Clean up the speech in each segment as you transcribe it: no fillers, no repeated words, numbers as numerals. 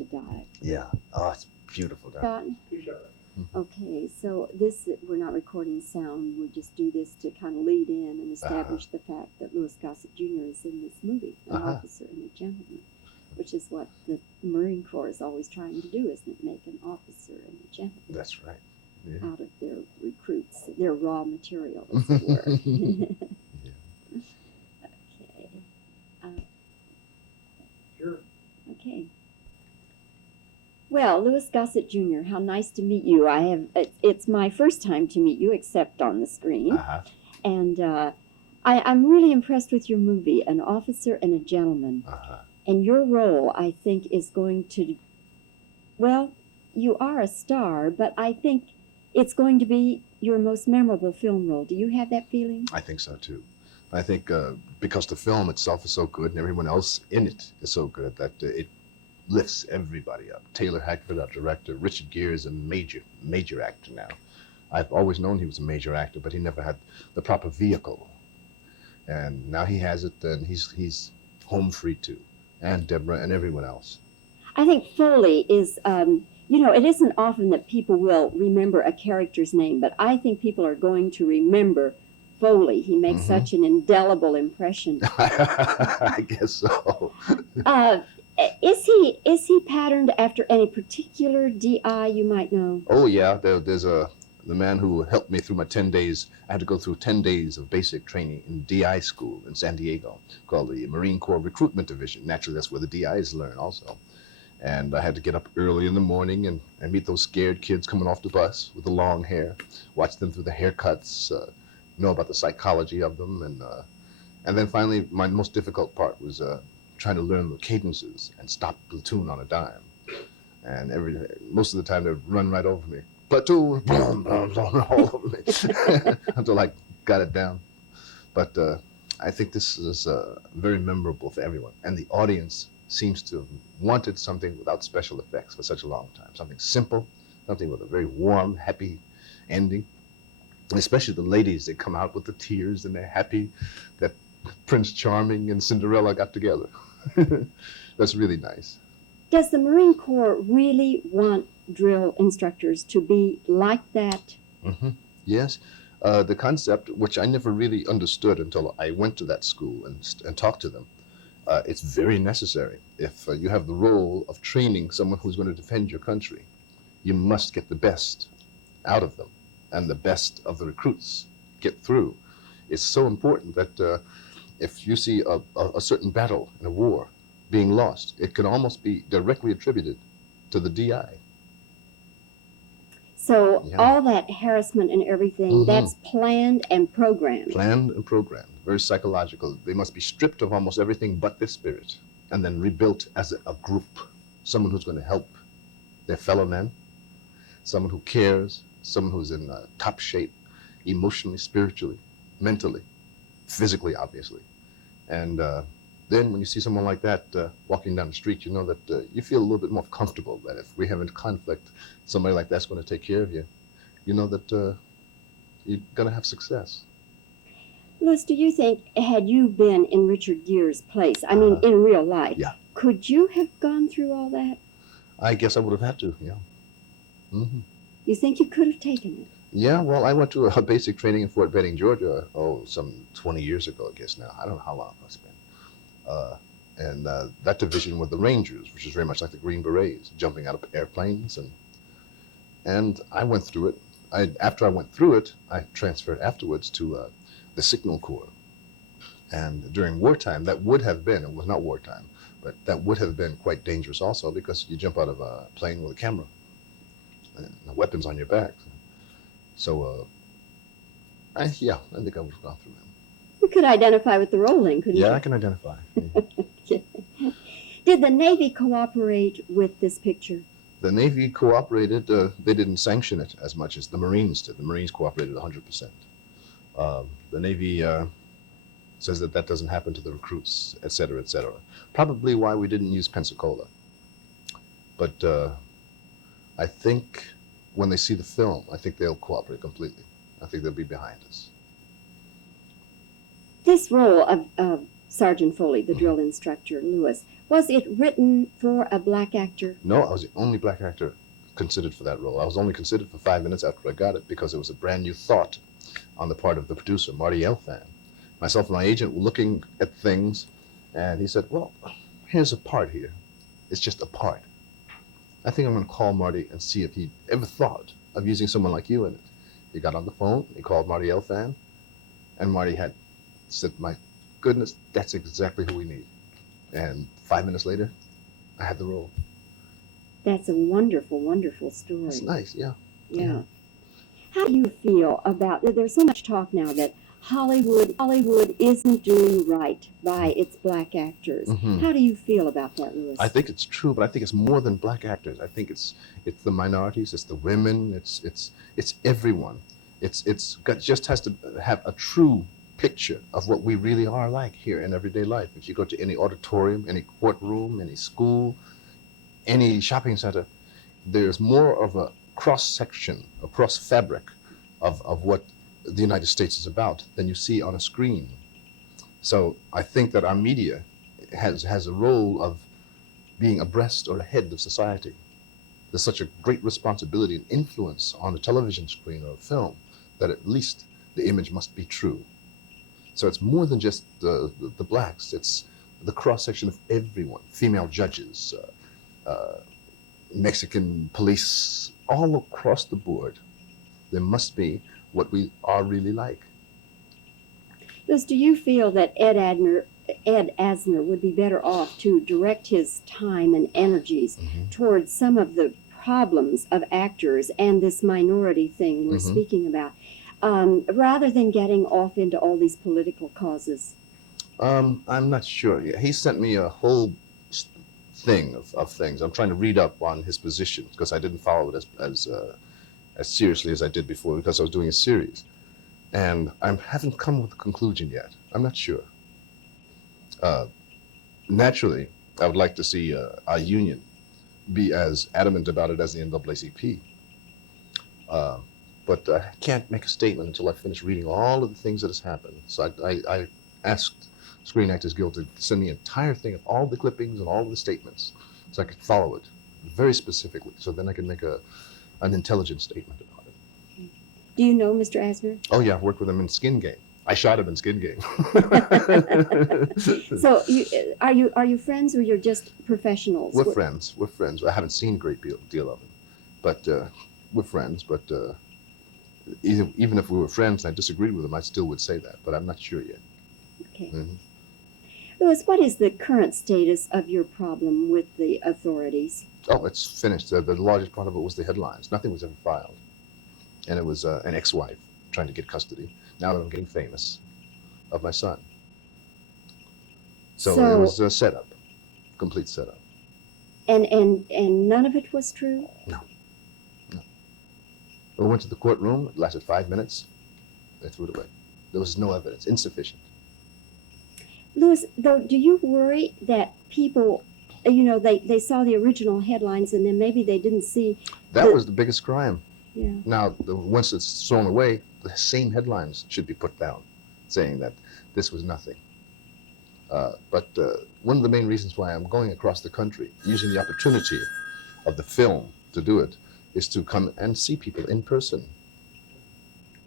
to die. Yeah. Oh, it's beautiful. Gotten? Okay, so we're not recording sound. We'll just do this to kind of lead in and establish the fact that Louis Gossett Jr. is in this movie, an officer and a gentleman, which is what the Marine Corps is always trying to do, isn't it? Make an officer and a gentleman. That's right. Yeah. Out of their recruits, their raw material, as it were. Yeah. Okay. Sure. Okay. Well, Louis Gossett Jr., how nice to meet you. It's my first time to meet you, except on the screen. And I'm really impressed with your movie, An Officer and a Gentleman. And your role, I think, is going to, well, you are a star, but I think it's going to be your most memorable film role. Do you have that feeling? I think so, too. I think because the film itself is so good and everyone else in it is so good that it lifts everybody up. Taylor Hackford, our director. Richard Gere is a major actor now. I've always known he was a major actor, but he never had the proper vehicle. And now he has it, and he's home free too. And Deborah and everyone else. I think Foley is, it isn't often that people will remember a character's name, but I think people are going to remember Foley. He makes such an indelible impression. I guess so. Is he patterned after any particular DI you might know? Oh yeah, there's the man who helped me through my 10 days. I had to go through 10 days of basic training in DI school in San Diego, called the Marine Corps Recruitment Division. Naturally, that's where the DIs learn also. And I had to get up early in the morning and meet those scared kids coming off the bus with the long hair, watch them through the haircuts, know about the psychology of them, and then finally my most difficult part was trying to learn the cadences and stop platoon on a dime. And most of the time they'd run right over me. Platoon, boom, boom, boom, all over me until I got it down. But I think this is very memorable for everyone. And the audience seems to have wanted something without special effects for such a long time. Something simple, something with a very warm, happy ending. And especially the ladies, they come out with the tears and they're happy that Prince Charming and Cinderella got together. That's really nice. Does the Marine Corps really want drill instructors to be like that? Yes. The concept, which I never really understood until I went to that school and talked to them, it's very necessary. If you have the role of training someone who's going to defend your country, you must get the best out of them, and the best of the recruits get through. It's so important that if you see a certain battle in a war being lost, it can almost be directly attributed to the DI. So all that harassment and everything, that's planned and programmed. Planned and programmed, very psychological. They must be stripped of almost everything but their spirit and then rebuilt as a group, someone who's going to help their fellow men, someone who cares, someone who's in top shape, emotionally, spiritually, mentally, physically, obviously. And then when you see someone like that walking down the street, you know that you feel a little bit more comfortable that if we have a conflict, somebody like that's going to take care of you. You know that you're going to have success. Louis, do you think, had you been in Richard Gere's place, I mean, in real life, could you have gone through all that? I guess I would have had to, yeah. You think you could have taken it? Yeah, well, I went to a basic training in Fort Benning, Georgia, some 20 years ago, I guess now. I don't know how long it's been. And that division were the Rangers, which is very much like the Green Berets, jumping out of airplanes. And I went through it. After I went through it, I transferred afterwards to the Signal Corps. And during wartime, that would have been, it was not wartime, but that would have been quite dangerous also because you jump out of a plane with a camera and the weapons on your back. So, I think I would have gone through it. You could identify with the role then, couldn't you? Yeah, I can identify. Okay. Did the Navy cooperate with this picture? The Navy cooperated. They didn't sanction it as much as the Marines did. The Marines cooperated 100%. The Navy says that doesn't happen to the recruits, et cetera, et cetera. Probably why we didn't use Pensacola. But I think when they see the film, I think they'll cooperate completely. I think they'll be behind us. This role of Sergeant Foley, the drill instructor, Lewis. Was it written for a black actor? No, I was the only black actor considered for that role. I was only considered for 5 minutes after I got it because it was a brand new thought on the part of the producer, Marty Elfan. Myself and my agent were looking at things, and he said, well, here's a part here. It's just a part. I think I'm going to call Marty and see if he ever thought of using someone like you in it. He got on the phone, he called Marty Elfan, and Marty had said, my goodness, that's exactly who we need. And 5 minutes later, I had the role. That's a wonderful, wonderful story. It's nice, yeah. Yeah. How do you feel about, there's so much talk now that Hollywood isn't doing right by its black actors. Mm-hmm. How do you feel about that, Lewis? I think it's true, but I think it's more than black actors. I think it's the minorities, it's the women, it's everyone. Just has to have a true picture of what we really are like here in everyday life. If you go to any auditorium, any courtroom, any school, any shopping center, there's more of a cross-section, a cross-fabric of what the United States is about than you see on a screen. So I think that our media has a role of being abreast or ahead of society. There's such a great responsibility and influence on the television screen or film that at least the image must be true. So it's more than just the blacks, it's the cross-section of everyone, female judges, Mexican police, all across the board. There must be what we are really like. Liz, do you feel that Ed Asner would be better off to direct his time and energies towards some of the problems of actors and this minority thing we're speaking about, rather than getting off into all these political causes? I'm not sure. He sent me a whole thing of things. I'm trying to read up on his position because I didn't follow it as seriously as I did before because I was doing a series. And I haven't come with a conclusion yet. I'm not sure. Naturally, I would like to see our union be as adamant about it as the NAACP. But I can't make a statement until I finish reading all of the things that has happened. So I asked Screen Actors Guild to send me an entire thing of all the clippings and all the statements so I could follow it very specifically. So then I can make an intelligent statement about it. Do you know Mr. Asner? Oh yeah, I've worked with him in Skin Game. I shot him in Skin Game. So are you friends or you're just professionals? We're friends. We're friends. I haven't seen a great deal of him, but we're friends. But even if we were friends and I disagreed with him, I still would say that. But I'm not sure yet. Okay. Lewis, what is the current status of your problem with the authorities? Oh, it's finished. The largest part of it was the headlines. Nothing was ever filed. And it was an ex-wife trying to get custody, now that I'm getting famous, of my son. So it was a setup, complete setup. And none of it was true? No. We went to the courtroom, it lasted 5 minutes, they threw it away. There was no evidence, insufficient. Lewis, though, do you worry that people, they saw the original headlines and then maybe they didn't see... That was the biggest crime. Yeah. Now, once it's thrown away, the same headlines should be put down, saying that this was nothing. But one of the main reasons why I'm going across the country, using the opportunity of the film to do it, is to come and see people in person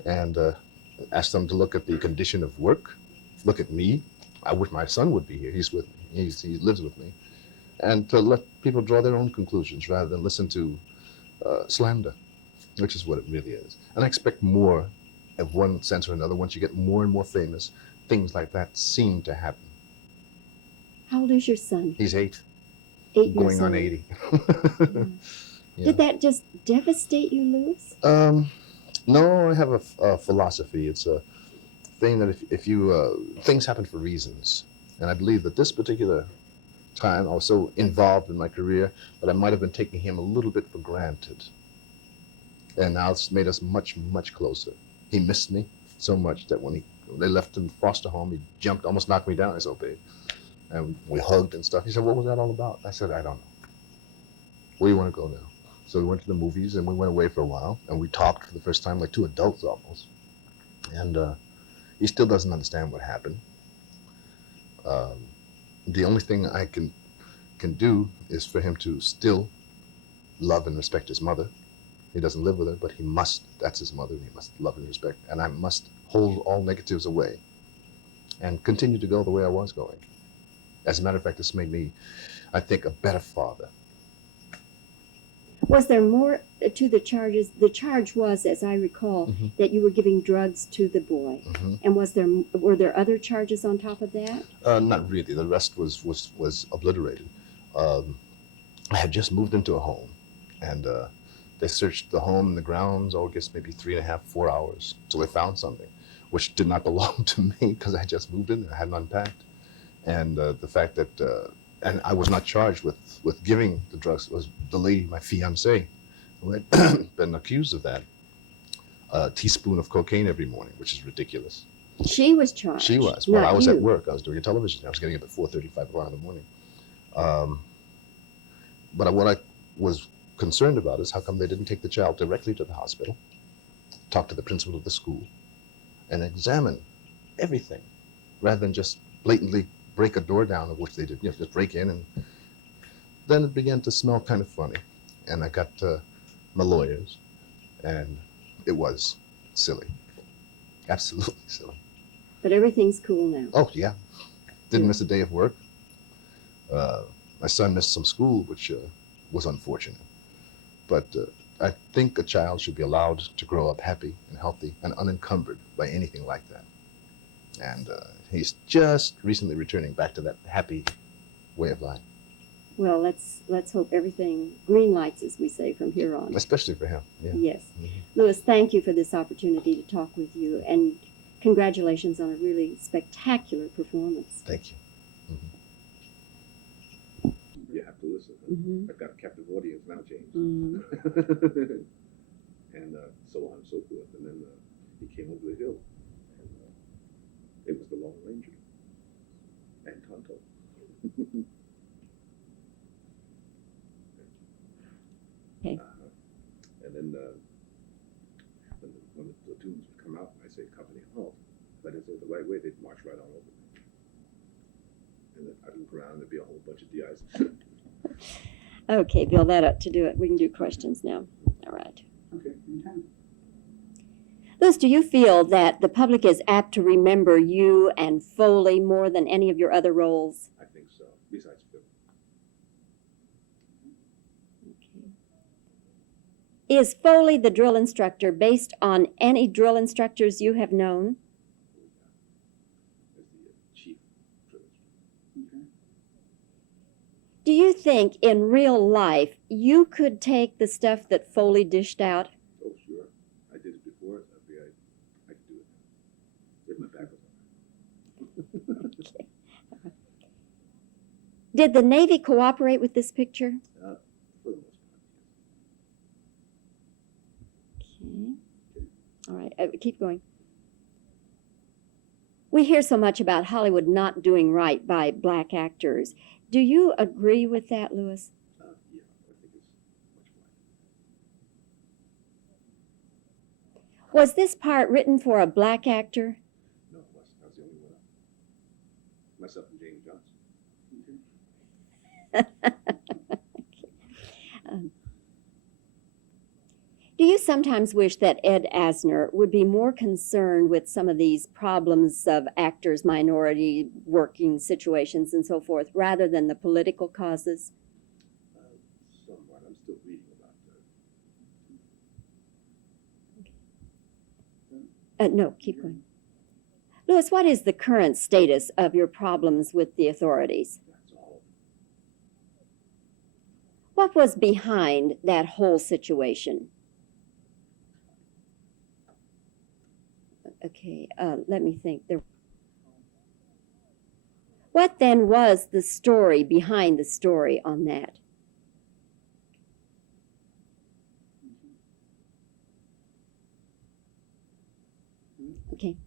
and ask them to look at the condition of work, look at me. I wish my son would be here. He's with me. He lives with me. And to let people draw their own conclusions rather than listen to slander, which is what it really is. And I expect more of one sense or another. Once you get more and more famous, things like that seem to happen. How old is your son? He's 8. 8 going years on old. 80. Yeah. Did that just devastate you, Lewis? No, I have a philosophy. It's a thing that if you things happen for reasons, and I believe that this particular time I was so involved in my career that I might have been taking him a little bit for granted, and now it's made us much, much closer. He missed me so much that when they left him in foster home, he jumped, almost knocked me down. I said, "Oh, babe," and we hugged and stuff. He said, "What was that all about?" I said, "I don't know. Where do you want to go now?" So we went to the movies and we went away for a while and we talked for the first time like two adults almost. And he still doesn't understand what happened. The only thing I can do is for him to still love and respect his mother. He doesn't live with her, but he must. That's his mother. He must love and respect. And I must hold all negatives away and continue to go the way I was going. As a matter of fact, this made me, I think, a better father. Was there more to the charges? The charge was, as I recall, that you were giving drugs to the boy. And were there other charges on top of that? Not really. The rest was obliterated. I had just moved into a home, and they searched the home and the grounds, I guess maybe 3.5, 4 hours, till they found something, which did not belong to me because I had just moved in there. I hadn't unpacked. And the fact that, and I was not charged with giving the drugs. It was the lady, my fiancée, who had been accused of that. A teaspoon of cocaine every morning, which is ridiculous. She was charged. She was. Well, I was you. at work. I was doing a television. I was getting up at 4:30, 5 o'clock in the morning. But what I was concerned about is how come they didn't take the child directly to the hospital, talk to the principal of the school, and examine everything, rather than just blatantly break a door down, of which they did, just break in. And then it began to smell kind of funny. And I got my lawyers, and it was silly. Absolutely silly. But everything's cool now. Oh, yeah. Didn't miss a day of work. My son missed some school, which was unfortunate. But I think a child should be allowed to grow up happy and healthy and unencumbered by anything like that. And he's just recently returning back to that happy way of life. Well, let's hope everything green lights, as we say, from here on. Especially for him. Yeah. Yes. Louis, thank you for this opportunity to talk with you, and congratulations on a really spectacular performance. Thank you. You have to listen. I've got a captive audience now, James. And so on and so forth. And then he came over the hill. And it was the Lone Ranger and Tonto. Okay. And then when the platoons would come out, and I say company halt, if I didn't say it the right way, they'd march right on over me. And then I'd look around, there'd be a whole bunch of DIs. Okay, Bill, that ought to do it. We can do questions now. All right. Okay, anytime. Louis, do you feel that the public is apt to remember you and Foley more than any of your other roles? I think so, besides Phil. Okay. Is Foley the drill instructor based on any drill instructors you have known? As the chief drill instructor. Do you think in real life you could take the stuff that Foley dished out? Oh, sure. I did it before. I could do it now. If my back was on. Okay. Did the Navy cooperate with this picture? For the most part. Okay. All right, keep going. We hear so much about Hollywood not doing right by black actors. Do you agree with that, Louis? Yeah, I think it's much more. Was this part written for a black actor? No, it wasn't. I was the only one. Myself and James Johnson. Do you sometimes wish that Ed Asner would be more concerned with some of these problems of actors, minority working situations, and so forth, rather than the political causes? Somewhat. I'm still reading about that. No, keep going. Louis, what is the current status of your problems with the authorities? That's all. What was behind that whole situation? Okay, let me think. What then was the story behind the story on that? Okay.